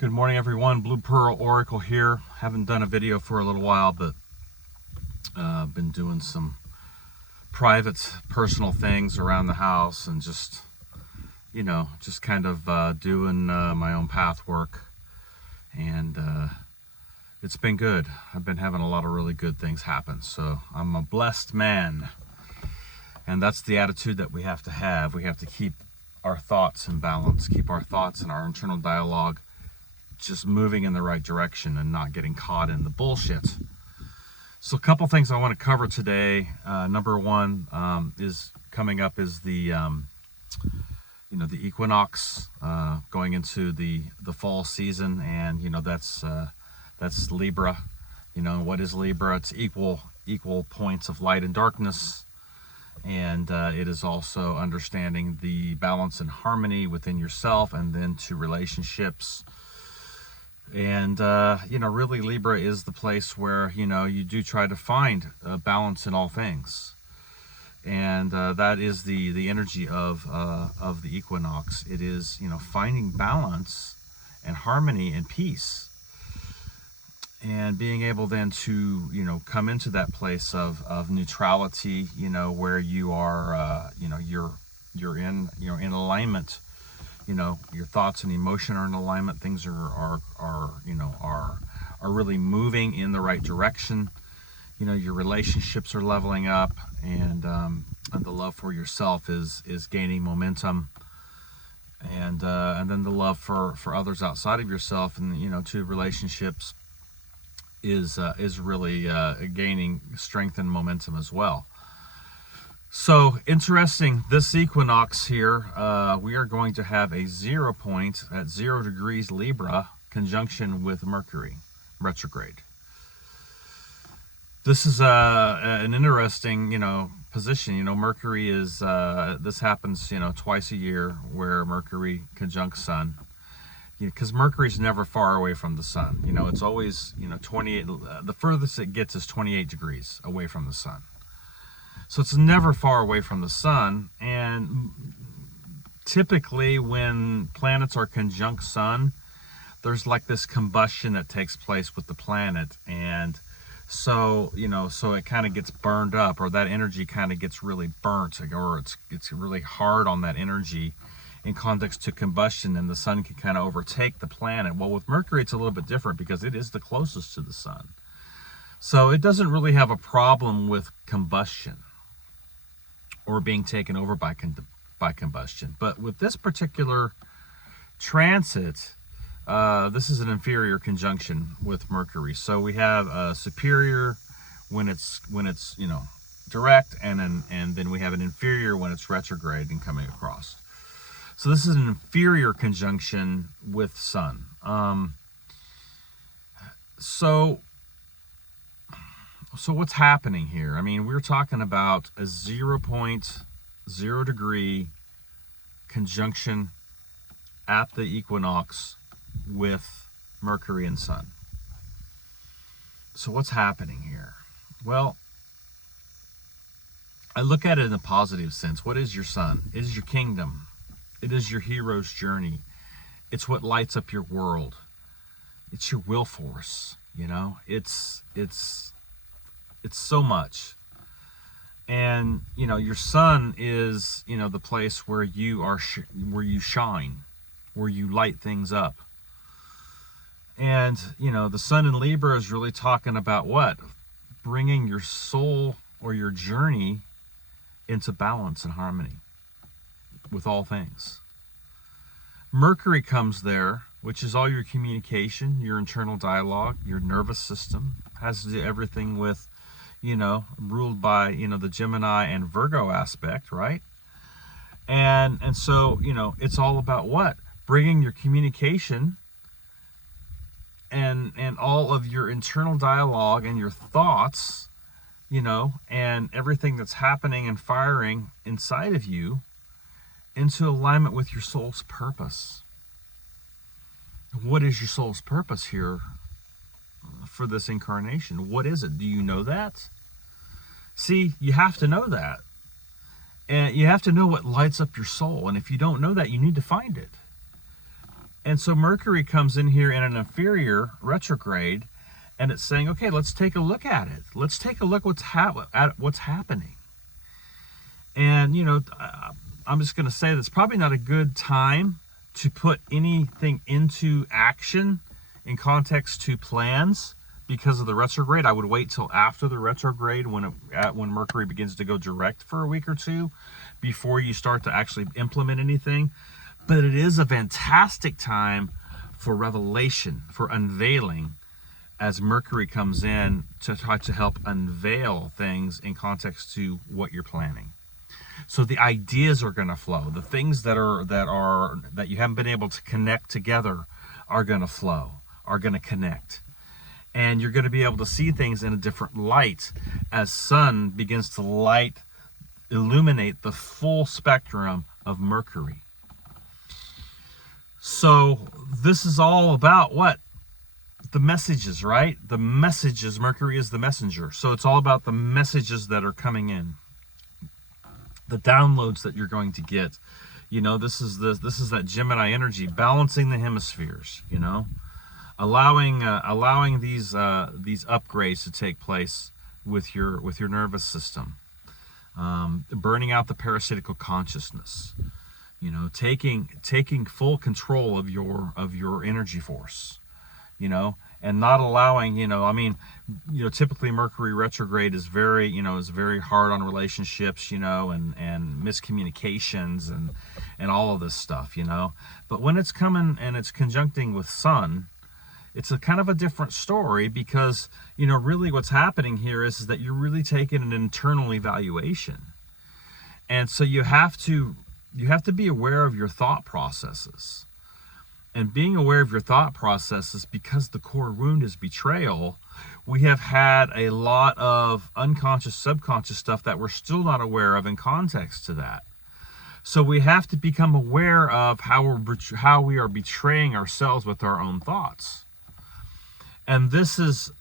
Good morning, everyone. Blue Pearl Oracle here. Haven't done a video for a little while, but been doing some private, personal things around the house and just kind of doing my own path work. And it's been good. I've been having a lot of really good things happen. So I'm a blessed man. And that's the attitude that we have to have. We have to keep our thoughts in balance, keep our thoughts and our internal dialogue just moving in the right direction and not getting caught in the bullshit. So a couple things I want to cover today. Number one is coming up is the the equinox going into the fall season, and that's Libra. What is Libra? It's equal points of light and darkness, and it is also understanding the balance and harmony within yourself and then to relationships. And really Libra is the place where you do try to find a balance in all things, and that is the energy of the equinox. It is finding balance and harmony and peace, and being able then to come into that place of neutrality, where you are you're in alignment. Your thoughts and emotion are in alignment. Things are really moving in the right direction. Your relationships are leveling up, and the love for yourself is gaining momentum, and then the love for others outside of yourself and to relationships is really gaining strength and momentum as well. So interesting, this equinox here, we are going to have a 0 point at 0 degrees Libra conjunction with Mercury retrograde. This is an interesting, position. Mercury is, this happens, twice a year where Mercury conjuncts Sun. Because Mercury's never far away from the Sun. It's always, 28, the furthest it gets is 28 degrees away from the Sun. So it's never far away from the Sun, and typically when planets are conjunct Sun, there's like this combustion that takes place with the planet, and so so it kind of gets burned up, or that energy kind of gets really burnt, or it's really hard on that energy in context to combustion, and the Sun can kind of overtake the planet. Well, with Mercury it's a little bit different because it is the closest to the Sun, so it doesn't really have a problem with combustion or being taken over by combustion. But with this particular transit, this is an inferior conjunction with Mercury. So we have a superior when it's direct, and then we have an inferior when it's retrograde and coming across. So this is an inferior conjunction with Sun. So what's happening here? I mean, we're talking about a 0.0 degree conjunction at the equinox with Mercury and Sun. So what's happening here? Well, I look at it in a positive sense. What is your Sun? It is your kingdom. It is your hero's journey. It's what lights up your world. It's your will force. It's so much. And your Sun is the place where you are where you shine, where you light things up. And the Sun in Libra is really talking about what? Bringing your soul or your journey into balance and harmony with all things. Mercury comes there, which is all your communication, your internal dialogue, your nervous system. Has to do everything with ruled by the Gemini and Virgo aspect, right? And so it's all about what? Bringing your communication and all of your internal dialogue and your thoughts, and everything that's happening and firing inside of you into alignment with your soul's purpose. What is your soul's purpose here for this incarnation? What is it? Do you know that? See, you have to know that. And you have to know what lights up your soul. And if you don't know that, you need to find it. And so Mercury comes in here in an inferior retrograde, and it's saying, okay, let's take a look at it. Let's take a look at what's happening. And, you know, I'm just going to say that's probably not a good time to put anything into action in context to plans because of the retrograde. I would wait till after the retrograde when Mercury begins to go direct for a week or two before you start to actually implement anything. But it is a fantastic time for revelation, for unveiling, as Mercury comes in to try to help unveil things in context to what you're planning. So the ideas are going to flow. The things that you haven't been able to connect together are going to flow, are going to connect. And you're going to be able to see things in a different light as sun begins to illuminate the full spectrum of Mercury. So this is all about what? The messages, right? The messages. Mercury is the messenger. So it's all about the messages that are coming in. The downloads that you're going to get. You know, this is that Gemini energy, balancing the hemispheres, you know, allowing these upgrades to take place with your nervous system, burning out the parasitical consciousness, you know, taking full control of your energy force, you know, and not allowing, you know, I mean, you know, typically Mercury retrograde is very hard on relationships, you know, and miscommunications and all of this stuff, you know. But when it's coming and it's conjuncting with Sun, it's a kind of a different story because, you know, really what's happening here is that you're really taking an internal evaluation. And so you have to be aware of your thought processes. And being aware of your thought processes, because the core wound is betrayal, we have had a lot of unconscious, subconscious stuff that we're still not aware of in context to that. So we have to become aware of how we are betraying ourselves with our own thoughts. And this is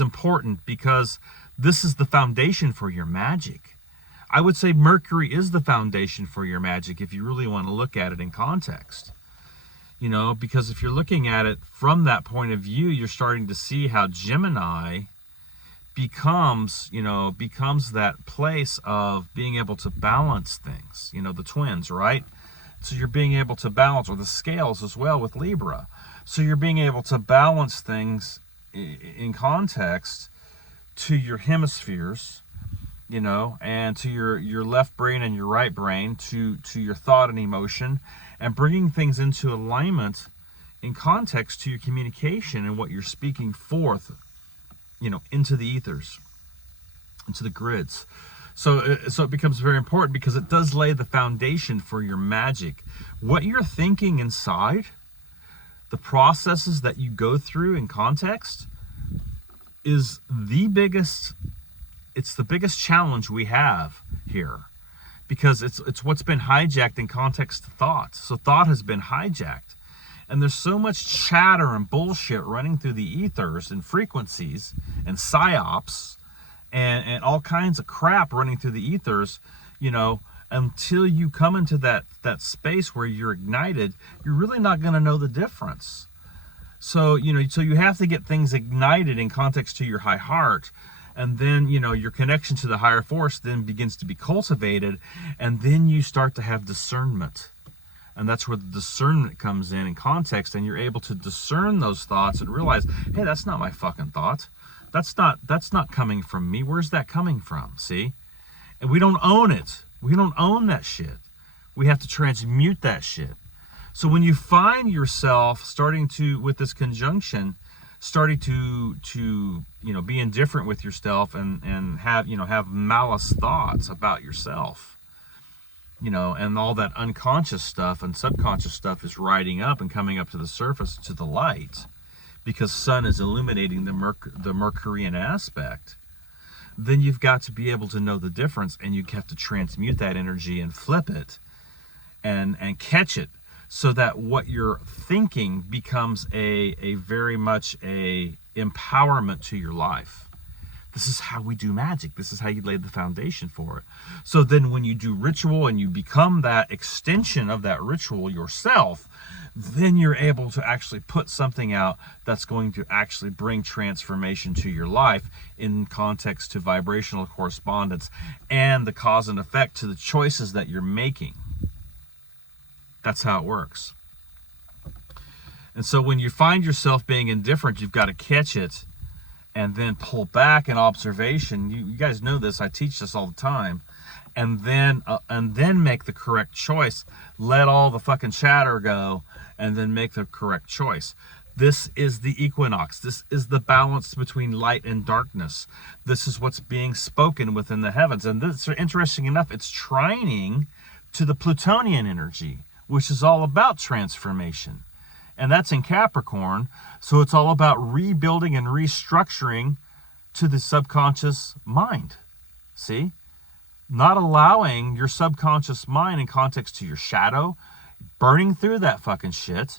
important because this is the foundation for your magic. I would say Mercury is the foundation for your magic if you really want to look at it in context. You know, because if you're looking at it from that point of view, you're starting to see how Gemini becomes that place of being able to balance things, you know, the twins, right? So you're being able to balance, or the scales as well with Libra. So you're being able to balance things in context to your hemispheres, you know, and to your left brain and your right brain, to your thought and emotion, and bringing things into alignment in context to your communication and what you're speaking forth, you know, into the ethers, into the grids. So it becomes very important because it does lay the foundation for your magic. What you're thinking inside, the processes that you go through in context, is the biggest challenge we have here. Because it's what's been hijacked in context to thought. So thought has been hijacked. And there's so much chatter and bullshit running through the ethers and frequencies and psyops and all kinds of crap running through the ethers, you know, until you come into that space where you're ignited, you're really not going to know the difference. So, you know, so you have to get things ignited in context to your high heart. And then, you know, your connection to the higher force then begins to be cultivated, and then you start to have discernment. And that's where the discernment comes in context, and you're able to discern those thoughts and realize, hey, that's not my fucking thought. That's not coming from me. Where's that coming from? See? And we don't own it. We don't own that shit. We have to transmute that shit. So when you find yourself starting to, with this conjunction, starting to you know, be indifferent with yourself and have malice thoughts about yourself, you know, and all that unconscious stuff and subconscious stuff is riding up and coming up to the surface, to the light, because Sun is illuminating the Mercurian aspect. Then you've got to be able to know the difference, and you have to transmute that energy and flip it and catch it, so that what you're thinking becomes a very much a empowerment to your life. This is how we do magic. This is how you lay the foundation for it. So then when you do ritual and you become that extension of that ritual yourself, then you're able to actually put something out that's going to actually bring transformation to your life in context to vibrational correspondence and the cause and effect to the choices that you're making. That's how it works. And so when you find yourself being indifferent, you've got to catch it and then pull back in observation. You guys know this. I teach this all the time. And then make the correct choice. Let all the fucking chatter go and then make the correct choice. This is the equinox. This is the balance between light and darkness. This is what's being spoken within the heavens. And this, interesting enough, it's trining to the Plutonian energy, which is all about transformation. And that's in Capricorn. So it's all about rebuilding and restructuring to the subconscious mind. See? Not allowing your subconscious mind in context to your shadow, burning through that fucking shit,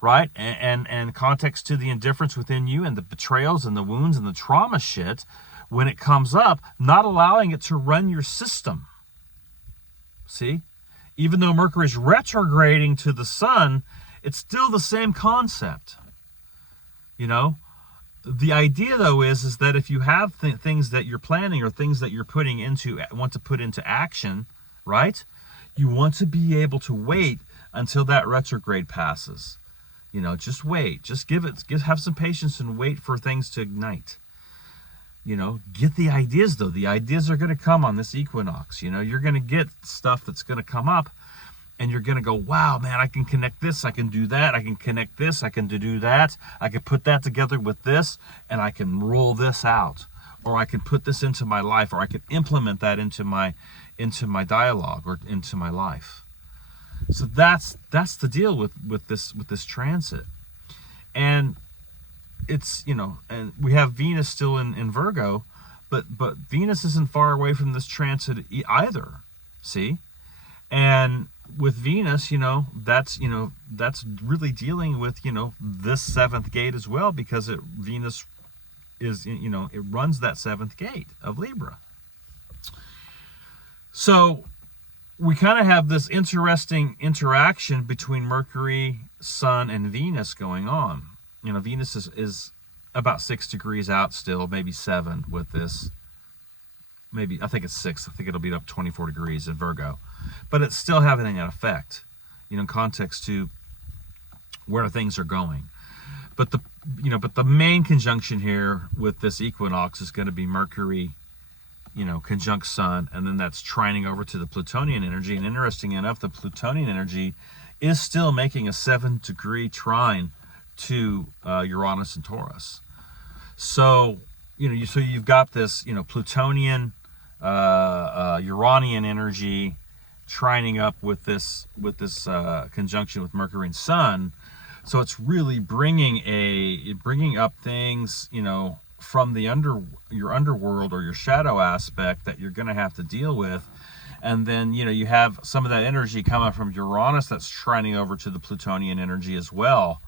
right? And context to the indifference within you and the betrayals and the wounds and the trauma shit, when it comes up, not allowing it to run your system. See? Even though Mercury's retrograding to the sun, it's still the same concept. You know? The idea, though, is that if you have things that you're planning or things that you're want to put into action, right? You want to be able to wait until that retrograde passes. You know, just wait. Just have some patience and wait for things to ignite. You know, get the ideas, though. The ideas are going to come on this equinox. You know, you're going to get stuff that's going to come up. And you're going to go, wow, man, I can connect this, I can do that, I can connect this, I can do that, I can put that together with this, and I can roll this out. Or I can put this into my life, or I can implement that into my dialogue or into my life. So that's the deal with this transit. And it's, you know, and we have Venus still in Virgo, but Venus isn't far away from this transit either. See? And with Venus, that's really dealing with, this seventh gate as well, because Venus is, it runs that seventh gate of Libra. So we kind of have this interesting interaction between Mercury, Sun, and Venus going on. Venus is about 6 degrees out still, maybe 7 with this. Maybe, I think it's 6. I think it'll be up 24 degrees in Virgo. But it's still having an effect, in context to where things are going. But the main conjunction here with this equinox is going to be Mercury, conjunct Sun, and then that's trining over to the Plutonian energy. And interesting enough, the Plutonian energy is still making a 7-degree trine to Uranus and Taurus. So, you've got this, Plutonian, Uranian energy trining up with this conjunction with Mercury and Sun. So it's really bringing up things, from the your underworld or your shadow aspect that you're going to have to deal with. And then, you have some of that energy coming from Uranus that's trining over to the Plutonian energy as well.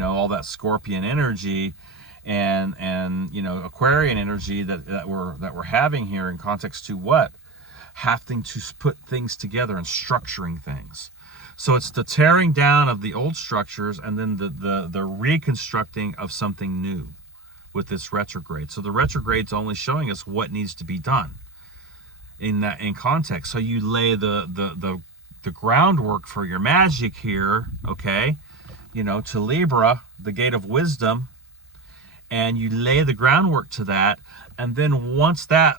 All that Scorpion energy and Aquarian energy that we're having here in context to what? Having to put things together and structuring things. So it's the tearing down of the old structures and then the reconstructing of something new with this retrograde. So the retrograde's only showing us what needs to be done in context. So you lay the groundwork for your magic here, okay? To Libra, the gate of wisdom, and you lay the groundwork to that, and then once that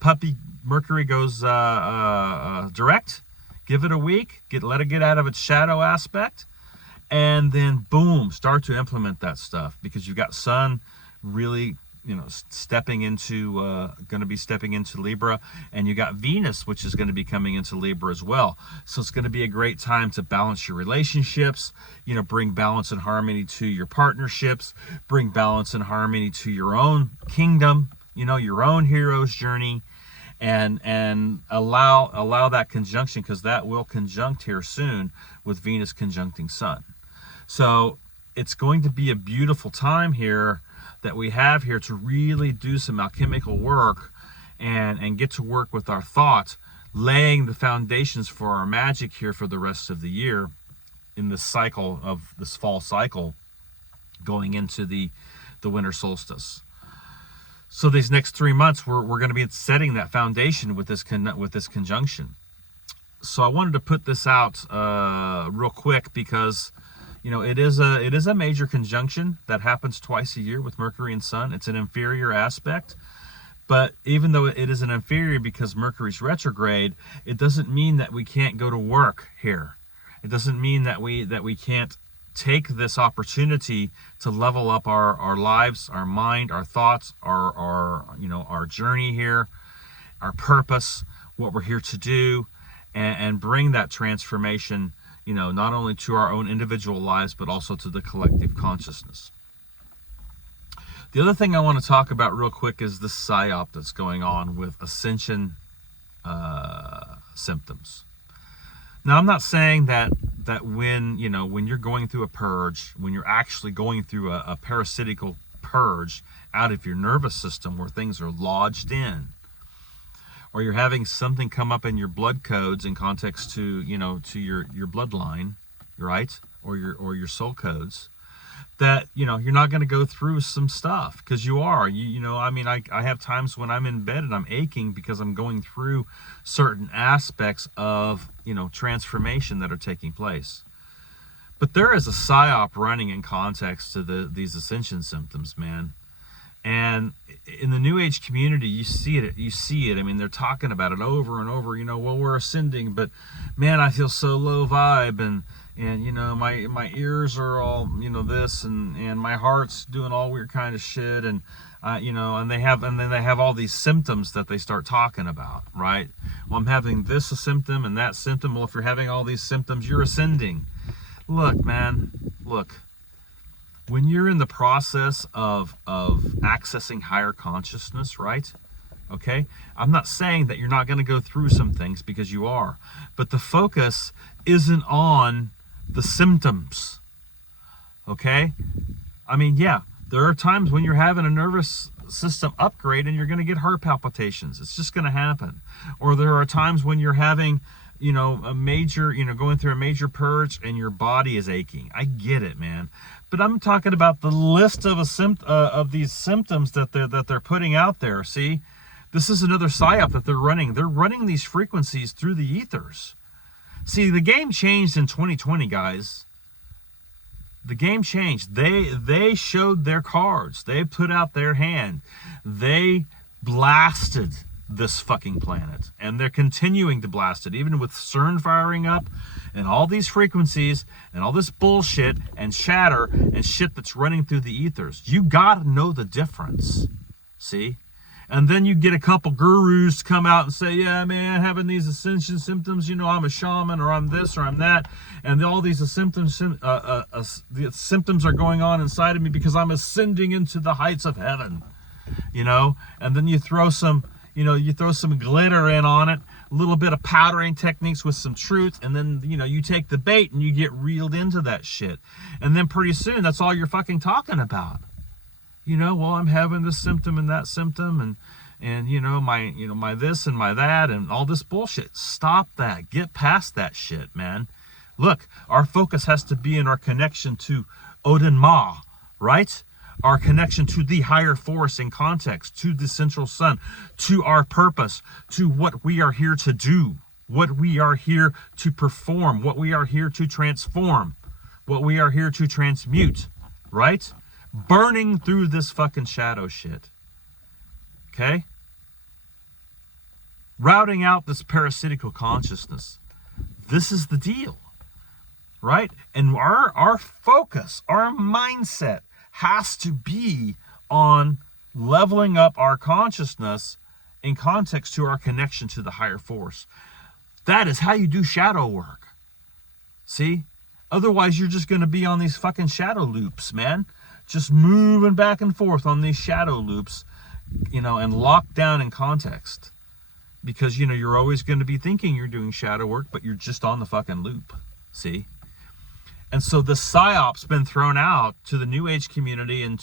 puppy Mercury goes direct, give it a week, let it get out of its shadow aspect, and then boom, start to implement that stuff, because you've got Sun really stepping into going to be stepping into Libra, and you got Venus, which is going to be coming into Libra as well. So it's going to be a great time to balance your relationships, bring balance and harmony to your partnerships, bring balance and harmony to your own kingdom, your own hero's journey, and allow that conjunction, because that will conjunct here soon with Venus conjuncting Sun. So it's going to be a beautiful time here that we have here to really do some alchemical work and get to work with our thoughts, laying the foundations for our magic here for the rest of the year in this cycle of this fall cycle going into the winter solstice. So these next 3 months, we're going to be setting that foundation with this conjunction. So I wanted to put this out real quick because, you know, it is a major conjunction that happens twice a year with Mercury and Sun. It's an inferior aspect, but even though it is an inferior because Mercury's retrograde, it doesn't mean that we can't go to work here. It doesn't mean that we can't take this opportunity to level up our lives, our mind, our thoughts, our journey here, our purpose, what we're here to do, and bring that transformation, you know, not only to our own individual lives, but also to the collective consciousness. The other thing I want to talk about real quick is the Psyop that's going on with Ascension symptoms. Now, I'm not saying that when you're going through a purge, when you're actually going through a parasitical purge out of your nervous system where things are lodged in, or you're having something come up in your blood codes in context to your bloodline, right, or your soul codes, that you're not going to go through some stuff, because you are. I have times when I'm in bed and I'm aching because I'm going through certain aspects of transformation that are taking place. But there is a psyop running in context to these ascension symptoms, man. And in the New Age community, you see it. I mean, they're talking about it over and over. Well, we're ascending, but man, I feel so low vibe, and my ears are all this, and my heart's doing all weird kind of shit, and and then they have all these symptoms that they start talking about, right? Well, I'm having this symptom and that symptom. Well, if you're having all these symptoms, you're ascending. Look, man, look. When you're in the process of accessing higher consciousness, right? Okay? I'm not saying that you're not going to go through some things, because you are. But the focus isn't on the symptoms. Okay? I mean, yeah, there are times when you're having a nervous system upgrade and you're going to get heart palpitations. It's just going to happen. Or there are times when you're having a major, going through a major purge and your body is aching. I get it, man. But I'm talking about the list of these symptoms that they're putting out there. See, this is another psyop that they're running. They're running these frequencies through the ethers. See, the game changed in 2020, guys. The game changed. They showed their cards. They put out their hand. They blasted this fucking planet, and they're continuing to blast it, even with CERN firing up and all these frequencies and all this bullshit and chatter and shit that's running through the ethers. You gotta know the difference. See? And then you get a couple gurus to come out and say, yeah, man, having these ascension symptoms, I'm a shaman, or I'm this, or I'm that, and all these symptoms the symptoms are going on inside of me because I'm ascending into the heights of heaven. And then you throw some glitter in on it, a little bit of powdering techniques with some truth, and then, you take the bait and you get reeled into that shit. And then pretty soon, that's all you're fucking talking about. Well, I'm having this symptom and that symptom, and my this and my that and all this bullshit. Stop that. Get past that shit, man. Look, our focus has to be in our connection to Odin Ma, right? Our connection to the higher force in context, to the central sun, to our purpose, to what we are here to do, what we are here to perform, what we are here to transform, what we are here to transmute, right? Burning through this fucking shadow shit. Okay? Routing out this parasitical consciousness. This is the deal, right? And our focus, our mindset, has to be on leveling up our consciousness in context to our connection to the higher force. That is how you do shadow work. See? Otherwise, you're just going to be on these fucking shadow loops, man. Just moving back and forth on these shadow loops, and locked down in context. Because, you're always going to be thinking you're doing shadow work, but you're just on the fucking loop. See? And so the Psyop's been thrown out to the New Age community and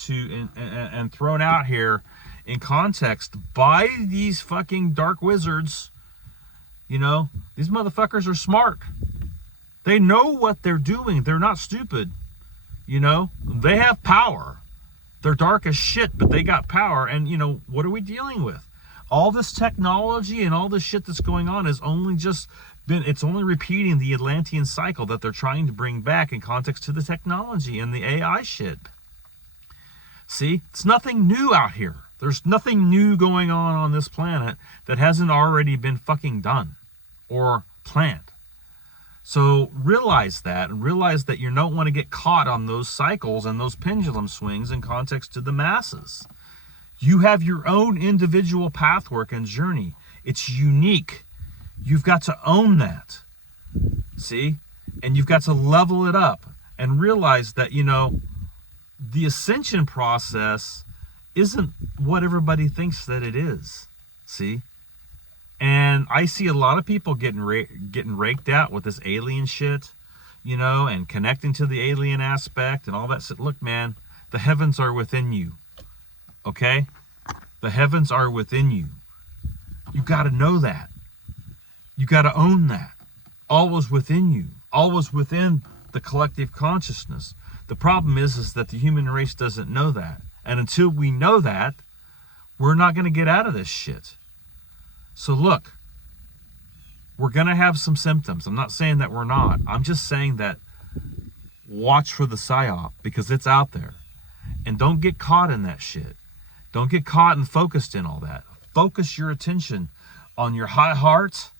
thrown out here in context by these fucking dark wizards. You know, these motherfuckers are smart. They know what they're doing. They're not stupid. You know, they have power. They're dark as shit, but they got power. And, you know, what are we dealing with? All this technology and all this shit that's going on is only just it's only repeating the Atlantean cycle that they're trying to bring back in context to the technology and the AI shit. See, it's nothing new out here. There's nothing new going on this planet that hasn't already been fucking done or planned. So realize that, and realize that you don't want to get caught on those cycles and those pendulum swings in context to the masses. You have your own individual pathwork and journey. It's unique. You've got to own that. See? And you've got to level it up and realize that, you know, the ascension process isn't what everybody thinks that it is. See? And I see a lot of people getting raked out with this alien shit, you know, and connecting to the alien aspect and all that shit. Look, man, the heavens are within you. Okay? The heavens are within you. You got to know that. You got to own that. Always within you. Always within the collective consciousness. The problem is that the human race doesn't know that. And until we know that, we're not going to get out of this shit. So look, we're going to have some symptoms. I'm not saying that we're not. I'm just saying that watch for the Psyop, because it's out there. And don't get caught in that shit. Don't get caught and focused in all that. Focus your attention on your high heart,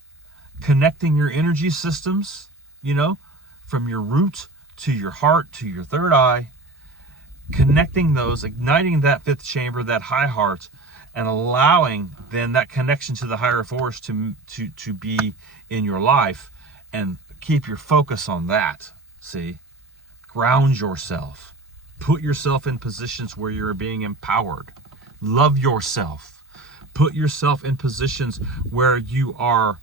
connecting your energy systems, you know, from your root to your heart to your third eye, connecting those, igniting that fifth chamber, that high heart, and allowing then that connection to the higher force to be in your life, and keep your focus on that. See, ground yourself, put yourself in positions where you're being empowered. Love yourself. Put yourself in positions where you are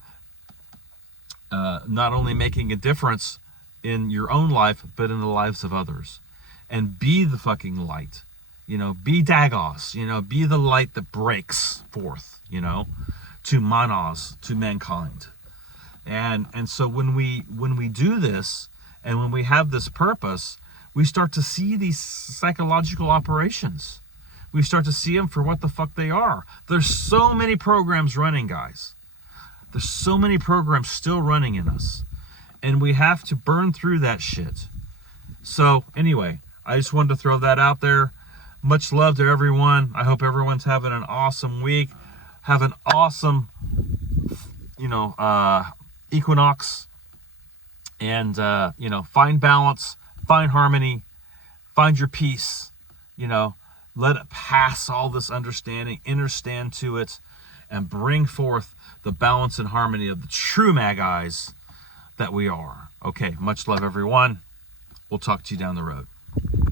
not only making a difference in your own life, but in the lives of others. And be the fucking light. You know, be Dagos. You know, be the light that breaks forth, you know, to manas, to mankind. And so when we do this, and when we have this purpose, we start to see these psychological operations. We start to see them for what the fuck they are. There's so many programs running, guys. There's so many programs still running in us. And we have to burn through that shit. So anyway, I just wanted to throw that out there. Much love to everyone. I hope everyone's having an awesome week. Have an awesome, you know, equinox. And, you know, find balance, find harmony, find your peace, you know. Let it pass all this understanding, understand to it, and bring forth the balance and harmony of the true Magi's that we are. Okay, much love, everyone. We'll talk to you down the road.